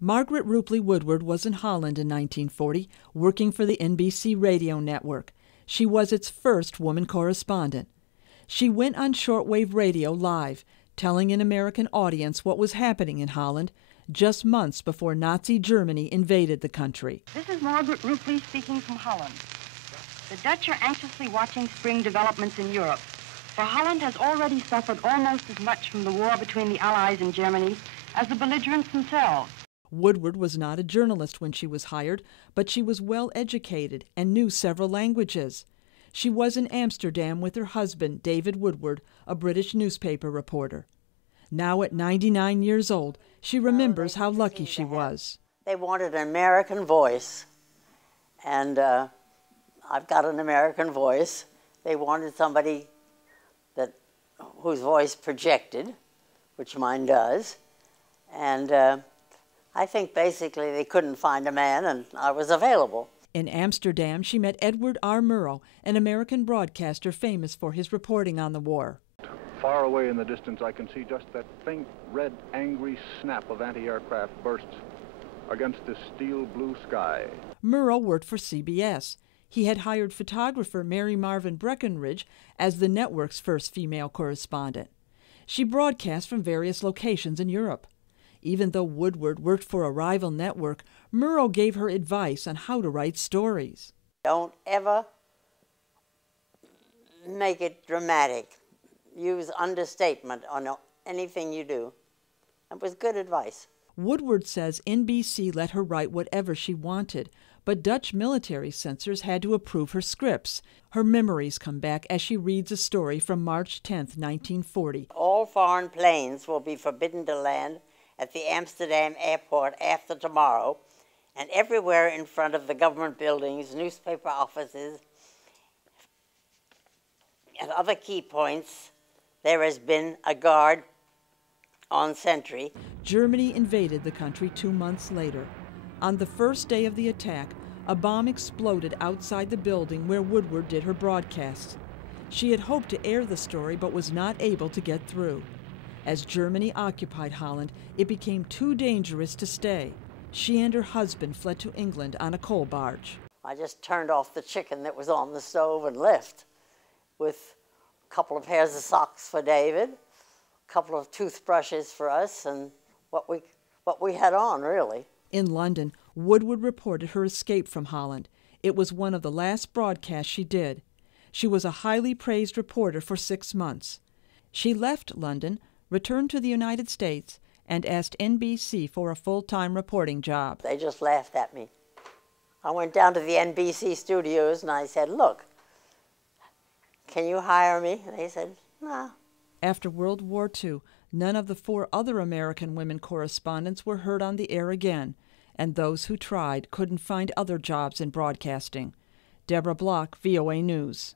Margaret Rupli Woodward was in Holland in 1940, working for the NBC radio network. She was its first woman correspondent. She went on shortwave radio live, telling an American audience what was happening in Holland just months before Nazi Germany invaded the country. This is Margaret Rupli speaking from Holland. The Dutch are anxiously watching spring developments in Europe, for Holland has already suffered almost as much from the war between the Allies and Germany as the belligerents themselves. Woodward was not a journalist when she was hired, but she was well educated and knew several languages. She was in Amsterdam with her husband, David Woodward, a British newspaper reporter. Now at 99 years old, she remembers how lucky she was. They wanted an American voice, and I've got an American voice. They wanted somebody whose voice projected, which mine does, and I think basically they couldn't find a man, and I was available. In Amsterdam, she met Edward R. Murrow, an American broadcaster famous for his reporting on the war. Far away in the distance, I can see just that faint, red, angry snap of anti-aircraft bursts against this steel blue sky. Murrow worked for CBS. He had hired photographer Mary Marvin Breckenridge as the network's first female correspondent. She broadcast from various locations in Europe. Even though Woodward worked for a rival network, Murrow gave her advice on how to write stories. Don't ever make it dramatic. Use understatement on anything you do. That was good advice. Woodward says NBC let her write whatever she wanted, but Dutch military censors had to approve her scripts. Her memories come back as she reads a story from March 10, 1940. All foreign planes will be forbidden to land at the Amsterdam airport after tomorrow, and everywhere in front of the government buildings, newspaper offices, and other key points, there has been a guard on sentry. Germany invaded the country 2 months later. On the first day of the attack, a bomb exploded outside the building where Woodward did her broadcasts. She had hoped to air the story but was not able to get through. As Germany occupied Holland, it became too dangerous to stay. She and her husband fled to England on a coal barge. I just turned off the chicken that was on the stove and left with a couple of pairs of socks for David, a couple of toothbrushes for us, and what we had on, really. In London, Woodward reported her escape from Holland. It was one of the last broadcasts she did. She was a highly praised reporter for 6 months. She left London, returned to the United States, and asked NBC for a full-time reporting job. They just laughed at me. I went down to the NBC studios and I said, "Look, can you hire me?" And they said, "No." After World War II, none of the 4 other American women correspondents were heard on the air again, and those who tried couldn't find other jobs in broadcasting. Deborah Block, VOA News.